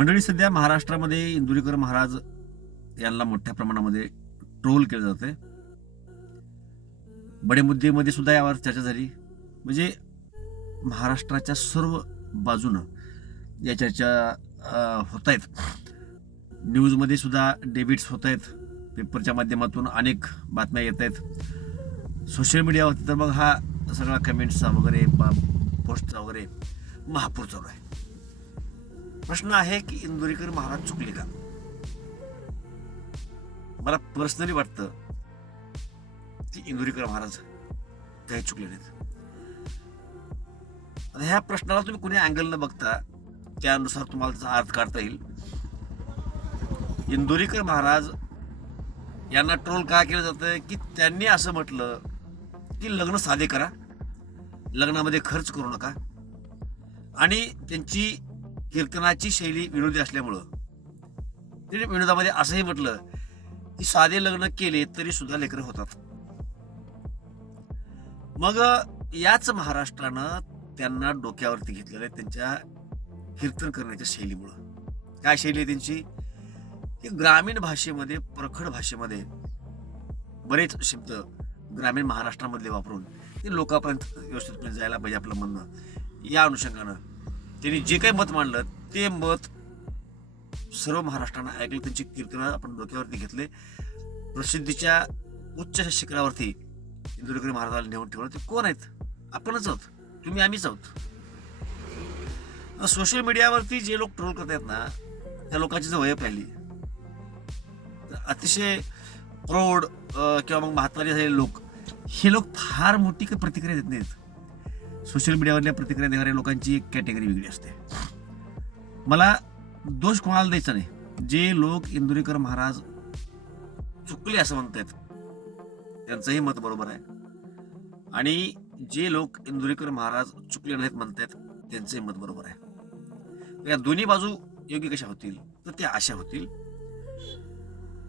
मंडळी सध्या महाराष्ट्रामध्ये इंदुरीकर महाराज यांना मोठ्या प्रमाणामध्ये ट्रोल केलं जाते बडे मुद्देमध्ये सुद्धा यावर चर्चा झाली. म्हणजे महाराष्ट्राच्या सर्व बाजूनं या चर्चा होत आहेत न्यूजमध्ये सुद्धा डेबिट्स होत आहेत पेपरच्या माध्यमातून अनेक बातम्या येत आहेत सोशल मीडियावरती तर मग हा सगळा कमेंट्सचा वगैरे पोस्टचा वगैरे महापूर चालू आहे. प्रश्न आहे की इंदोरीकर महाराज चुकले का? मला पर्सनली वाटतं की इंदुरीकर महाराज काही चुकले नाहीत. आता ह्या प्रश्नाला तुम्ही कुणी अँगल न बघता त्यानुसार तुम्हाला त्याचा अर्थ काढता येईल. इंदोरीकर महाराज यांना ट्रोल का केलं जातं की त्यांनी असं म्हटलं की लग्न साधे करा. लग्नामध्ये खर्च करू नका. आणि त्यांची कीर्तनाची शैली विनोदी असल्यामुळं. त्यांनी विनोदामध्ये असंही म्हटलं की साधे लग्न केले तरी सुद्धा लेकरं होतात. मग याच महाराष्ट्रानं त्यांना डोक्यावरती घेतलेलं आहे त्यांच्या कीर्तन करण्याच्या शैलीमुळं. काय शैली आहे त्यांची? की ग्रामीण भाषेमध्ये प्रखड भाषेमध्ये बरेच शब्द ग्रामीण महाराष्ट्रामधले वापरून ते लोकांपर्यंत व्यवस्थितपणे जायला पाहिजे आपलं म्हणणं. या अनुषंगानं त्यांनी जे काही मत मांडलं ते मत सर्व महाराष्ट्रानं ऐकलं त्यांची कीर्तनं आपण डोक्यावरती घेतले. प्रसिद्धीच्या उच्च शिखरावरती इंदुरीकर महाराजाला नेऊन ठेवलं. ते कोण आहेत? आपणच आहोत. तुम्ही आम्हीच आहोत. सोशल मीडियावरती जे लोक ट्रोल करतायत ना त्या लोकांची जर वय पाहिली. अतिशय प्रौढ किंवा मग म्हातारी झालेले लोक हे लोक फार मोठी काही प्रतिक्रिया देत नाहीत. सोशल मीडियावरल्या प्रतिक्रिया देणाऱ्या लोकांची एक कॅटेगरी वेगळी असते. मला दोष कोणाला द्यायचा नाही. जे लोक इंदुरीकर महाराज चुकले असं म्हणतात त्यांचंही मत बरोबर आहे. आणि जे लोक इंदुरीकर महाराज चुकले नाहीत म्हणतायत त्यांचंही मत बरोबर आहे. या दोन्ही बाजू योग्य कशा होतील? तर त्या अशा होतील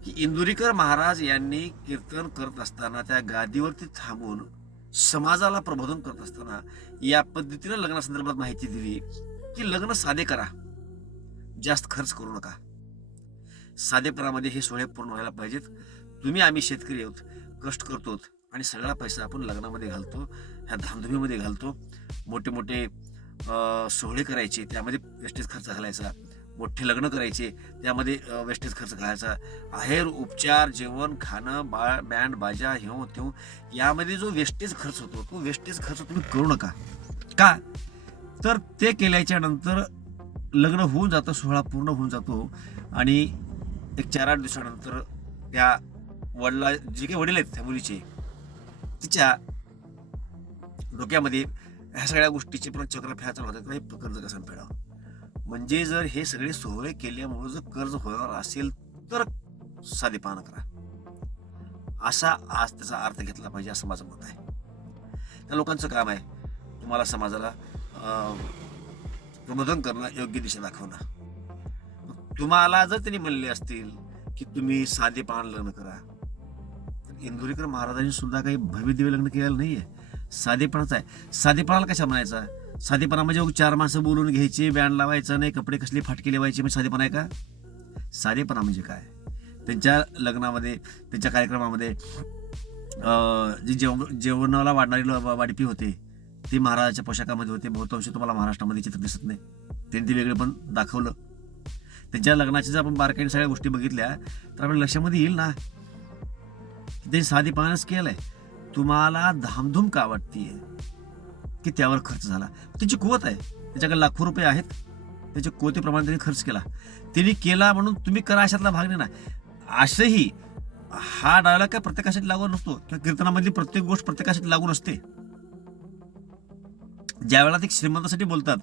की इंदुरीकर महाराज यांनी कीर्तन करत असताना त्या गादीवरती थांबून समाजाला प्रबोधन करत असताना या पद्धतीनं लग्नासंदर्भात माहिती दिली की लग्न साधे करा. जास्त खर्च करू नका. साधेपणामध्ये हे सोहळे पूर्ण व्हायला पाहिजेत. तुम्ही आम्ही शेतकरी आहोत कष्ट करतो आणि सगळा पैसा आपण लग्नामध्ये घालतो ह्या धामधुमीमध्ये घालतो. मोठे मोठे सोहळे करायचे त्यामध्ये वेस्टेज खर्च घालायचा. मोठे लग्न करायचे त्यामध्ये वेस्टेज खर्च घालायचा. आहेर उपचार जेवण खाणं बा बँड बाजा ह्यो त्यो यामध्ये जो वेस्टेज खर्च होतो तो वेस्टेज खर्च तुम्ही करू नका. का? तर ते केल्याच्यानंतर लग्न होऊन जातं सोहळा पूर्ण होऊन जातो आणि एक चार आठ दिवसानंतर त्या वडला जे काही वडील आहेत त्या मुलीचे तिच्या डोक्यामध्ये ह्या सगळ्या गोष्टीचे पण चक्र फेडा चालू होतात. प्रकरण कर्ज कसं फेडावं म्हणजे जर हे सगळे सोहळे केल्यामुळे जर कर्ज होणार असेल तर साधेपणा करा. असा आज त्याचा अर्थ घेतला पाहिजे असं माझं मत आहे. त्या लोकांचं काम आहे तुम्हाला समाजाला प्रबोधन करणं योग्य दिशा दाखवणं. तुम्हाला जर त्यांनी म्हणले असतील की तुम्ही साधेपणा लग्न करा तर इंदुरीकर महाराजांनी सुद्धा काही भव्य दिव्य लग्न केलेलं नाही आहे साधेपणाच आहे. साधेपणाला कशा म्हणायचा? साधेपणा म्हणजे चार माणसं बोलून घ्यायची बँड लावायचं नाही कपडे कसले फाटके लावायचे म्हणजे साधेपणा आहे का? साधेपणा म्हणजे काय? त्यांच्या लग्नामध्ये त्यांच्या कार्यक्रमामध्ये जे जेव जेवणाला वाढणारी वाढपी होते ते महाराजाच्या पोशाखामध्ये होते. बहुतांश तुम्हाला महाराष्ट्रामध्ये चित्र दिसत नाही. त्यांनी ते वेगळे पण दाखवलं. त्यांच्या लग्नाच्या जर आपण बारकाईने सगळ्या गोष्टी बघितल्या तर आपल्या लक्षामध्ये येईल ना त्यांनी साधेपणाच केलं आहे तुम्हाला धामधूम का वाटतीये? की त्यावर खर्च झाला? त्याची कुवत आहे. त्याच्याकडे लाखो रुपये आहेत. त्याच्या कुवतेप्रमाणे त्यांनी खर्च केला. त्यांनी केला म्हणून तुम्ही करा अशातला भाग नाही ना. असंही हा डायलॉग काय प्रत्येकासाठी लागू नसतो. किंवा कीर्तनामधली प्रत्येक गोष्ट प्रत्येकासाठी लागू नसते. ज्या वेळेला ते श्रीमंतासाठी बोलतात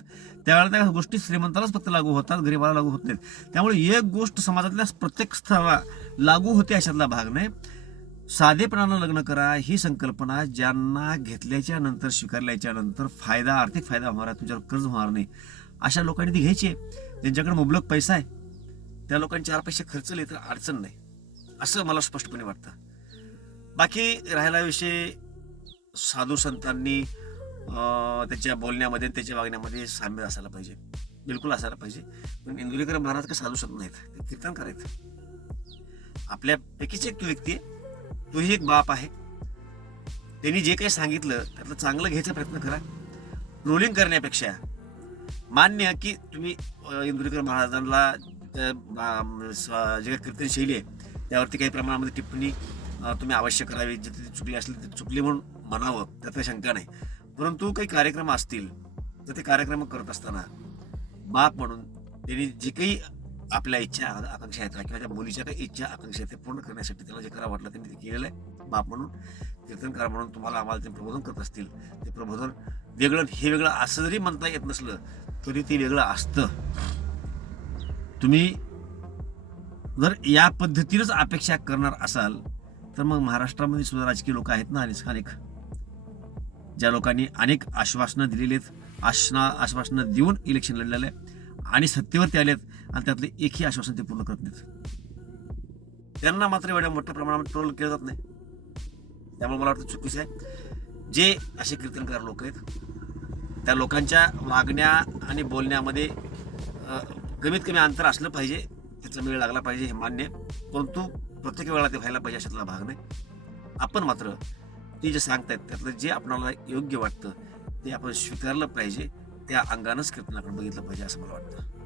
त्यावेळेला त्या गोष्टी श्रीमंतालाच फक्त लागू होतात गरीबाला लागू होत नाहीत. त्यामुळे एक गोष्ट समाजातल्या प्रत्येक स्थळाला लागू होते अशातला भाग नाही. साधेपणानं लग्न करा ही संकल्पना ज्यांना घेतल्याच्या नंतर स्वीकारल्याच्या नंतर फायदा आर्थिक फायदा होणार आहे तुमच्यावर कर्ज होणार नाही. अशा लोकांनी ती घ्यायची आहे. ज्यांच्याकडे मुबलक पैसा आहे त्या लोकांनी चार पैसे खर्चले तर अडचण नाही. असं मला स्पष्टपणे वाटतं. बाकी राहिला विषय साधू संतांनी त्याच्या बोलण्यामध्ये त्याच्या वागण्यामध्ये साम्य असायला पाहिजे. बिलकुल असायला पाहिजे. पण इंदुरीकर महाराज का साधू संत नाहीत? ते कीर्तनकार आहेत. आपल्यापैकीच एक व्यक्ती आहे. तोही एक बाप आहे. त्यांनी जे काही सांगितलं त्यातलं चांगलं घ्यायचा प्रयत्न करा. रोलिंग करण्यापेक्षा मान्य की तुम्ही अ, इंदुरीकर महाराजांना स- जे काही कीर्तन शैली आहे त्यावरती काही प्रमाणामध्ये टिप्पणी तुम्ही अवश्य करावी. जिथे ती चुकली असली ती चुकली म्हणून म्हणावं त्यात काही शंका नाही. परंतु काही कार्यक्रम असतील तर ते कार्यक्रम करत असताना बाप म्हणून त्यांनी जे काही आपल्या इच्छा आकांक्षा आहेत किंवा त्या मुलीच्या काही इच्छा आकांक्षा आहेत ते पूर्ण करण्यासाठी त्याला जे करा वाटलं त्यांनी ते केलेलं आहे. बाप म्हणून कीर्तनकार म्हणून तुम्हाला आम्हाला ते प्रबोधन करत असतील. ते प्रबोधन वेगळं हे वेगळं असं जरी म्हणता येत नसलं तरी ते वेगळं असतं. तुम्ही जर या पद्धतीनंच अपेक्षा करणार असाल तर मग महाराष्ट्रामध्ये सुद्धा राजकीय लोक आहेत ना आणि स्थानिक ज्या लोकांनी अनेक आश्वासनं दिलेली आहेत आश्ना आश्वासनं देऊन इलेक्शन लढलेलं आहे. आणि सत्तेवरती आलेत आणि त्यातले एकही आश्वासन ते पूर्ण करत नाहीत. त्यांना मात्र एवढ्या मोठ्या प्रमाणात ट्रोल केलं जात नाही. त्यामुळे मला वाटतं चुकीचं आहे. जे असे कीर्तनकार लोक आहेत त्या लोकांच्या वागण्या आणि बोलण्यामध्ये कमीत कमी अंतर असलं पाहिजे त्याचा वेळ लागला पाहिजे हे मान्य परंतु प्रत्येक वेळा ते व्हायला पाहिजे अशातला भाग नाही. आपण मात्र ते जे सांगतायत त्यातलं जे आपणाला योग्य वाटतं ते आपण स्वीकारलं पाहिजे. त्या अंगानंच कीर्तनाकडे बघितलं पाहिजे असं मला वाटतं.